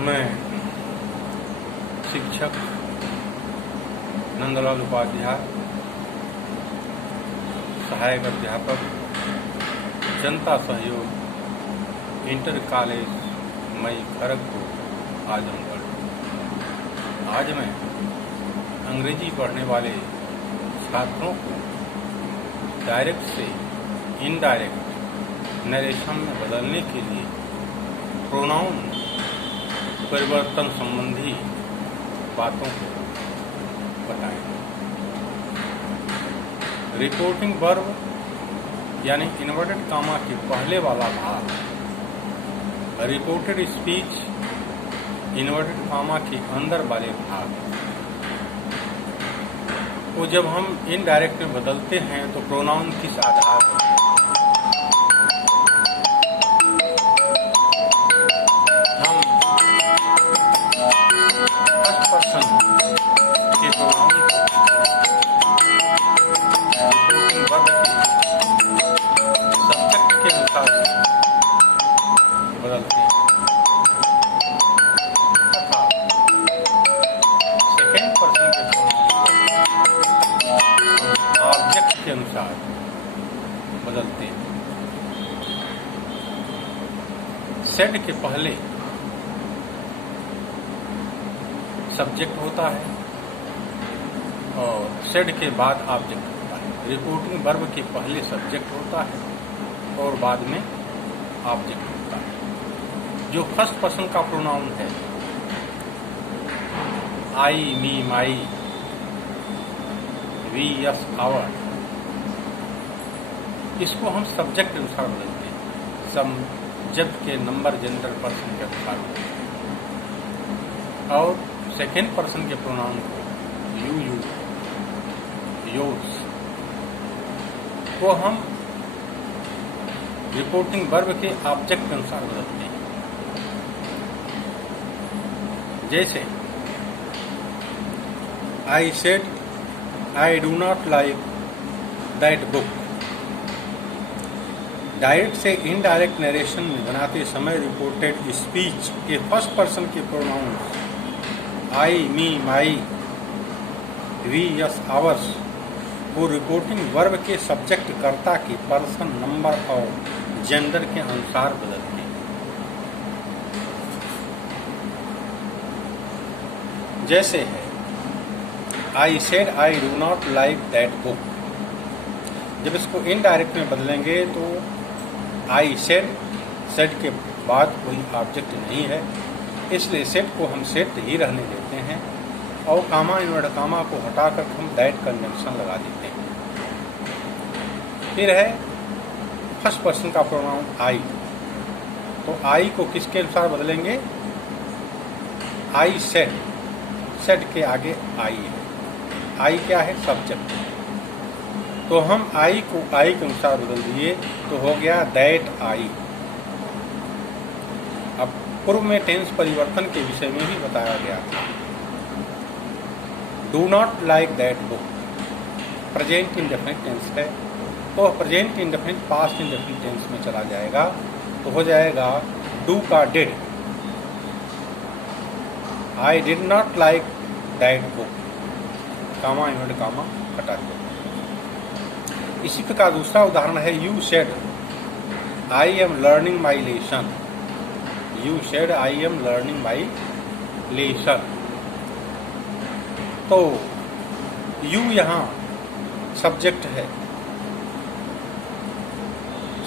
मैं शिक्षक नंदलाल उपाध्याय, सहायक अध्यापक, जनता सहयोग, इंटर कॉलेज मई खड़गपुर, आजमगढ़। आज मैं अंग्रेजी पढ़ने वाले छात्रों को डायरेक्ट से इनडायरेक्ट नरेशन में बदलने के लिए प्रोनाउन परिवर्तन संबंधी बातों को बताएंगे। रिपोर्टिंग वर्ब यानी इन्वर्टेड कामा के पहले वाला भाग, रिपोर्टेड स्पीच इन्वर्टेड कामा के अंदर वाले भाग को जब हम इनडायरेक्ट में बदलते हैं तो प्रोनाउन किस आधार पर हम फर्स्ट पर्सन के प्रोनाउन रिपोर्टिंग वर्ब के सब्जेक्ट के अनुसार बदलते हैं तथा सेकेंड पर्सन के ऑब्जेक्ट के अनुसार बदलते हैं। सेड के पहले सब्जेक्ट होता है और सेड के बाद ऑब्जेक्ट होता है। रिपोर्टिंग वर्ब के पहले सब्जेक्ट होता है और बाद में ऑब्जेक्ट होता है। जो फर्स्ट पर्सन का प्रोनाउन है, आई, me, my, we, yes, our, इसको हम सब्जेक्ट के अनुसार बदलते हैं। सब्जेक्ट के नंबर, जेंडर, पर्सन के अनुसार बदलते हैं। और सेकेंड पर्सन के प्रोनाउन को यू, योर्स को हम रिपोर्टिंग वर्ब के ऑब्जेक्ट के अनुसार बदलते हैं। जैसे I said I do not like that book. Direct से इनडायरेक्ट नरेशन में बनाते समय रिपोर्टेड स्पीच के फर्स्ट पर्सन के pronoun I, me, my, we, us, ours को रिपोर्टिंग वर्ब के सब्जेक्ट कर्ता के पर्सन, नंबर और जेंडर के अनुसार बदलते हैं। जैसे है आई said I do not like that book. जब इसको इनडायरेक्ट में बदलेंगे तो आई सेड के बाद कोई ऑब्जेक्ट नहीं है, इसलिए सेड को हम सेड ही रहने देते हैं और कामा इन्वर्टेड कामा को हटाकर हम दैट कंजंक्शन लगा देते हैं। फिर है फर्स्ट पर्सन का प्रोनाउन आई। तो आई को किसके अनुसार बदलेंगे? आई सेड के आगे आई है। आई क्या है? सब्जेक्ट। तो हम आई को आई के अनुसार बदल दिए तो हो गया दैट आई। अब पूर्व में टेंस परिवर्तन के विषय में भी बताया गया था। Do not like that book present indefinite tense है, तो present indefinite past indefinite tense में चला जाएगा तो हो जाएगा डू का did. I did not like that book, comma inverted comma हटा दो। इसी प्रकार दूसरा उदाहरण है you said I am learning my lesson. You said I am learning my lesson. तो यू यहाँ सब्जेक्ट है,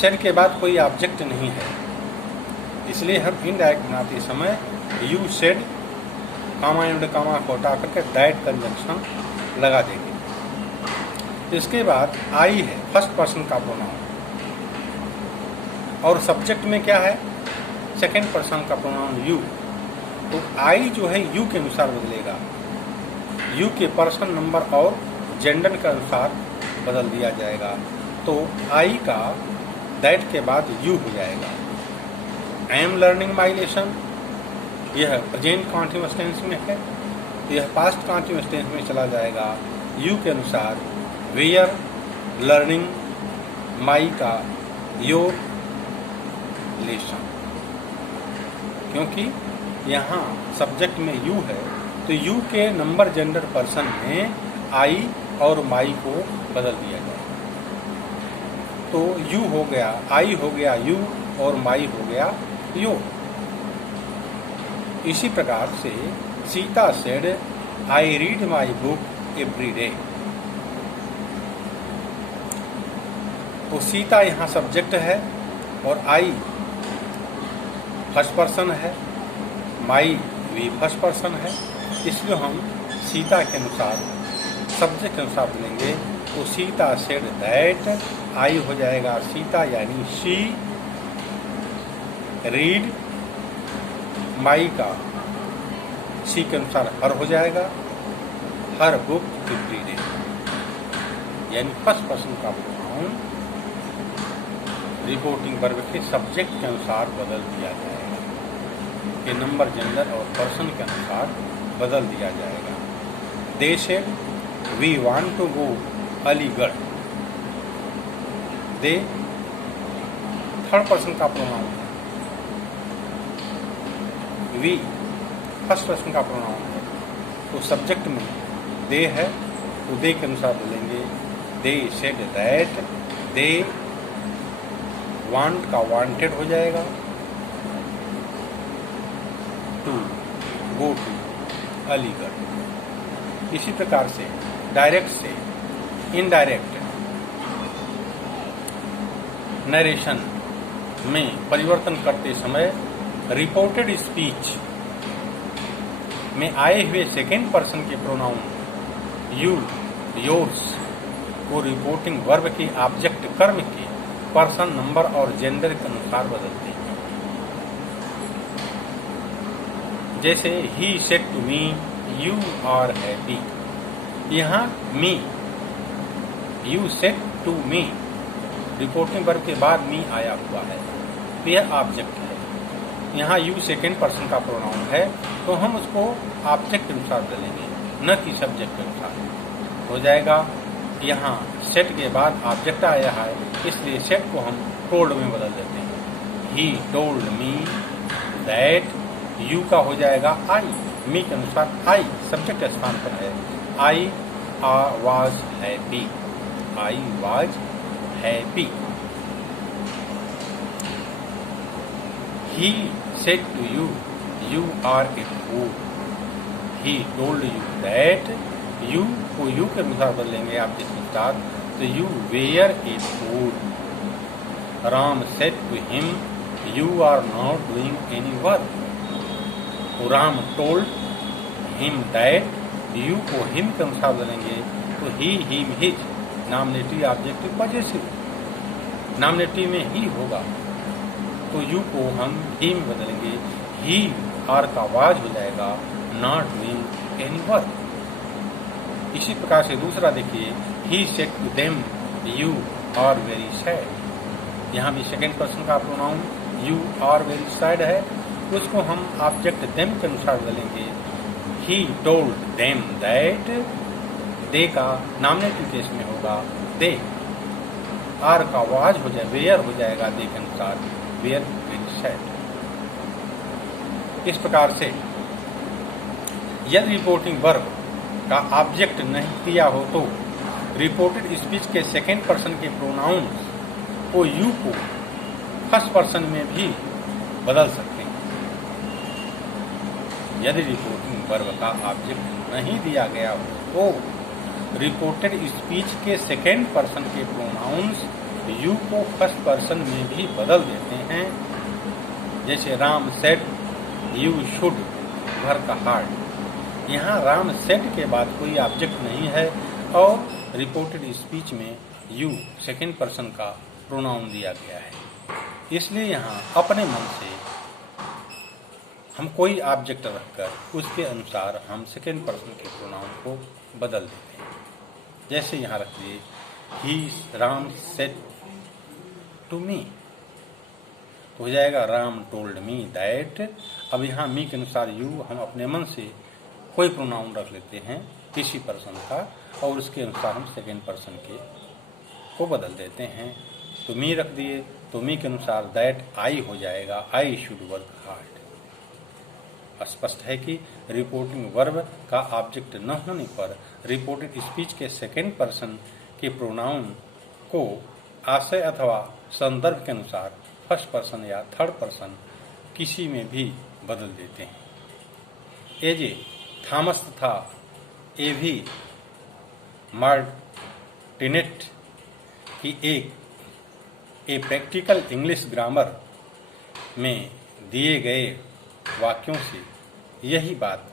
सेड के बाद कोई ऑब्जेक्ट नहीं है, इसलिए हम इनडायरेक्ट बनाते समय you said comma inverted comma को हटा करके दैट कंजंक्शन लगा देंगे। इसके बाद आई है फर्स्ट पर्सन का प्रोनाउन और सब्जेक्ट में क्या है? सेकेंड पर्सन का प्रोनाउन यू। तो आई जो है यू के अनुसार बदलेगा, यू के पर्सन, नंबर और जेंडर के अनुसार बदल दिया जाएगा। तो आई का दैट के बाद यू हो जाएगा। आई एम लर्निंग माई लेसन, यह प्रेजेंट कॉन्टिन्यूअस टेंस में है, तो यह पास्ट कॉन्टिन्यूअस टेंस में चला जाएगा यू के अनुसार। वी आर लर्निंग माई का योर लेसन, क्योंकि यहाँ सब्जेक्ट में यू है तो यू के नंबर जेंडर पर्सन में आई और माई को बदल दिया जाए। तो यू हो गया, आई हो गया यू और माई हो गया यो। इसी प्रकार से Sita said I read my book every day. तो सीता यहाँ सब्जेक्ट है और आई फर्स्ट पर्सन है, माई भी फर्स्ट पर्सन है, इसलिए हम सीता के अनुसार सब्जेक्ट के अनुसार लेंगे। तो सीता सेड दैट, आई हो जाएगा सीता यानी शी, रीड माई का सी के अनुसार हर हो जाएगा, हर बुक एवरी डे, यानी फर्स्ट पर्सन का प्रोनाउन रिपोर्टिंग वर्ब के सब्जेक्ट के अनुसार बदल दिया जाएगा, के नंबर जेंडर और पर्सन के अनुसार बदल दिया जाएगा। They said we want to go Aligarh. They third person का प्रोनाउन है, वी फर्स्ट पर्सन का प्रोनाउन है। तो सब्जेक्ट में दे है तो दे के अनुसार बोलेंगे they said that, they want का वांटेड हो जाएगा, टू गो टू अलीगढ़। इसी प्रकार से डायरेक्ट से इनडायरेक्ट नरेशन में परिवर्तन करते समय रिपोर्टेड स्पीच में आए हुए सेकेंड पर्सन के प्रोनाउन यू, योर्स को रिपोर्टिंग वर्ब के ऑब्जेक्ट कर्म के पर्सन, नंबर और जेंडर के अनुसार बदलते हैं। जैसे he said to me you are happy. यहाँ me, you said to me, reporting verb के बाद मी आया हुआ है तो यह ऑब्जेक्ट है। यहाँ यू सेकेंड पर्सन का प्रोनाउन है तो हम उसको ऑब्जेक्ट के अनुसार बदलेंगे, न कि सब्जेक्ट के अनुसार हो जाएगा। यहाँ सेट के बाद ऑब्जेक्ट आया है इसलिए सेट को हम टोल्ड में बदल देते हैं। He told me that, you का हो जाएगा आई, मी के अनुसार आई सब्जेक्ट स्थान पर है। I was happy, I was happy. He said to you, you are a fool. He told you that, you को you के अनुसार बदलेंगे आप जिसके साथ, तो you were a fool. Ram said to him, you are not doing any work. Ram told him that, you को him के अनुसार बदलेंगे तो he, him, his, nominative objective positive, nominative में ही होगा तो यू को हम ही में बदलेंगे। ही आर का वाज हो जाएगा नॉट डूइंग एनी वर्क। इसी प्रकार से दूसरा देखिए, he said to them you are very sad. यहाँ भी सेकेंड पर्सन का pronoun you are very sad है, उसको हम ऑब्जेक्ट देम के अनुसार बदलेंगे। He told them that, they का नॉमिनेटिव केस में होगा दे, आर का वाज हो जाए वेयर हो जाएगा दे के अनुसार, वेयर वेरी सैड। इस प्रकार से यदि रिपोर्टिंग वर्ब का ऑब्जेक्ट नहीं दिया हो तो रिपोर्टेड स्पीच के सेकेंड पर्सन के प्रोनाउन को यू को फर्स्ट पर्सन में भी बदल सकते हैं। यदि रिपोर्टिंग वर्ब का ऑब्जेक्ट नहीं दिया गया हो तो रिपोर्टेड स्पीच के सेकेंड पर्सन के प्रोनाउंस यू को फर्स्ट पर्सन में भी बदल देते हैं। जैसे Ram said you should work hard. यहाँ राम सेड के बाद कोई ऑब्जेक्ट नहीं है और रिपोर्टेड स्पीच में यू सेकेंड पर्सन का प्रोनाउन दिया गया है, इसलिए यहाँ अपने मन से हम कोई ऑब्जेक्ट रखकर उसके अनुसार हम सेकेंड पर्सन के प्रोनाउन को बदल देते हैं। जैसे यहाँ रखिए ही राम सेड टू मी, हो जाएगा राम टोल्ड मी दैट। अब यहाँ मी के अनुसार यू हम अपने मन से कोई प्रोनाउन रख लेते हैं किसी पर्सन का और उसके अनुसार हम सेकेंड पर्सन के को बदल देते हैं। तो मी रख दिए तो मी के अनुसार दैट आई हो जाएगा आई शुड वर्क हार्ड। स्पष्ट है कि रिपोर्टिंग वर्ब का ऑब्जेक्ट न होने पर रिपोर्टेड स्पीच के सेकेंड पर्सन के प्रोनाउन को आशय अथवा संदर्भ के अनुसार फर्स्ट पर्सन या थर्ड पर्सन किसी में भी बदल देते हैं। एजे थॉमस तथा एवी मार्टिनेट की ए प्रैक्टिकल इंग्लिश ग्रामर में दिए गए वाक्यों से यही बात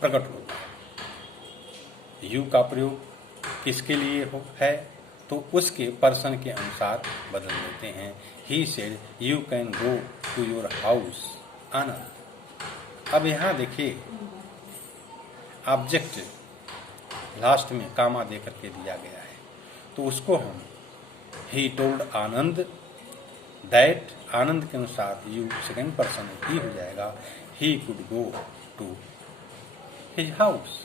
प्रकट होती है। यू का प्रयोग किसके लिए है तो उसके पर्सन के अनुसार बदल देते हैं। He said you can go to your house Anand. अब यहाँ देखिए ऑब्जेक्ट लास्ट में कामा दे करके दिया गया है, तो उसको हम ही टोल्ड आनंद दैट, आनंद के अनुसार यू सेकेंड पर्सन ही हो जाएगा। He could go to his house.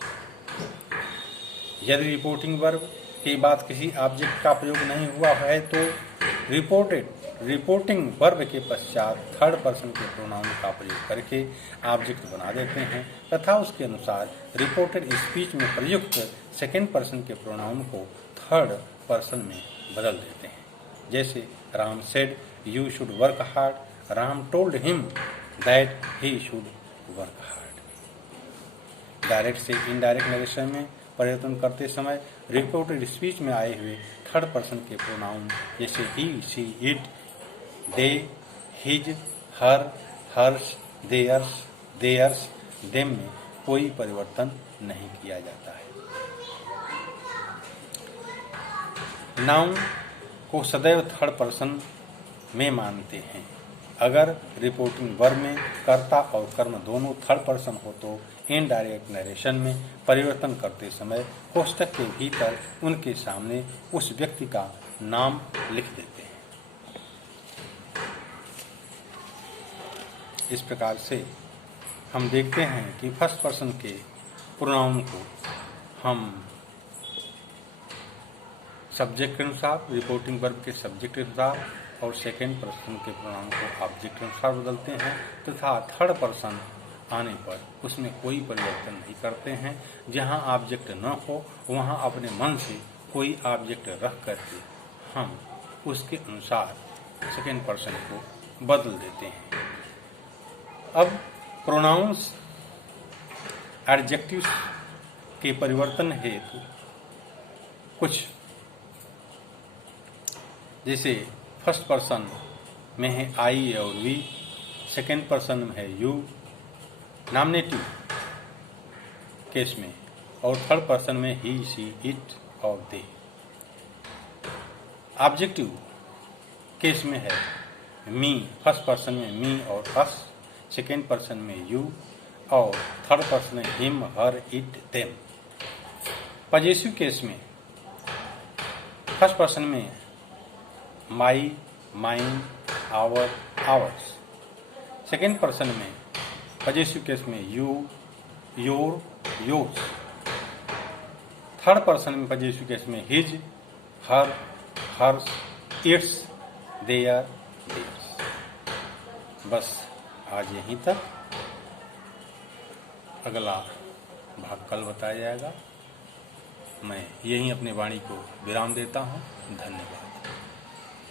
यदि रिपोर्टिंग वर्ब के बाद किसी ऑब्जेक्ट का प्रयोग नहीं हुआ है तो रिपोर्टिंग वर्ब के पश्चात थर्ड पर्सन के प्रोनाउन का प्रयोग करके ऑब्जेक्ट बना देते हैं तथा उसके अनुसार रिपोर्टेड स्पीच में प्रयुक्त सेकेंड पर्सन के प्रोनाउन को थर्ड पर्सन में बदल देते हैं। जैसे Ram said you should work hard, Ram told him that he should work hard. Direct से इनडायरेक्ट नरेशन में परिवर्तन करते समय रिपोर्टेड स्पीच में आए हुए थर्ड पर्सन के प्रोनाउन जैसे he, she, it, they, his, her, hers, theirs, them में कोई परिवर्तन नहीं किया जाता है। नाउन को सदैव थर्ड पर्सन में मानते हैं। अगर रिपोर्टिंग वर्ब में कर्ता और कर्म दोनों थर्ड पर्सन हो तो इनडायरेक्ट नरेशन में परिवर्तन करते समय कोष्ठक के भीतर उनके सामने उस व्यक्ति का नाम लिख देते हैं। इस प्रकार से हम देखते हैं कि फर्स्ट पर्सन के प्रोनाउन को हम सब्जेक्ट के अनुसार, रिपोर्टिंग वर्ब के सब्जेक्ट के अनुसार और सेकेंड पर्सन के प्रोनाउन को ऑब्जेक्ट के अनुसार बदलते हैं तथा थर्ड पर्सन आने पर उसमें कोई परिवर्तन नहीं करते हैं। जहां ऑब्जेक्ट न हो वहां अपने मन से कोई ऑब्जेक्ट रख करके हम उसके अनुसार सेकेंड पर्सन को बदल देते हैं। अब प्रोनाउंस एडजेक्टिव्स के परिवर्तन हेतु कुछ जैसे फर्स्ट पर्सन में है आई और वी, सेकेंड पर्सन में है यू नॉमिनेटिव केस में और थर्ड पर्सन में ही, शी, इट और दे। ऑब्जेक्टिव केस में है मी, फर्स्ट पर्सन में मी और अस, सेकेंड पर्सन में यू और थर्ड पर्सन में him, her, it, them. Possessive case में फर्स्ट पर्सन में my, mine, our, ours, second person में पजेसिव केस में you, your, yours, third person में पजेसिव केस में his, her, hers, its, their, theirs. बस आज यहीं तक, अगला भाग कल बताया जाएगा। मैं यहीं अपनी वाणी को विराम देता हूँ। धन्यवाद।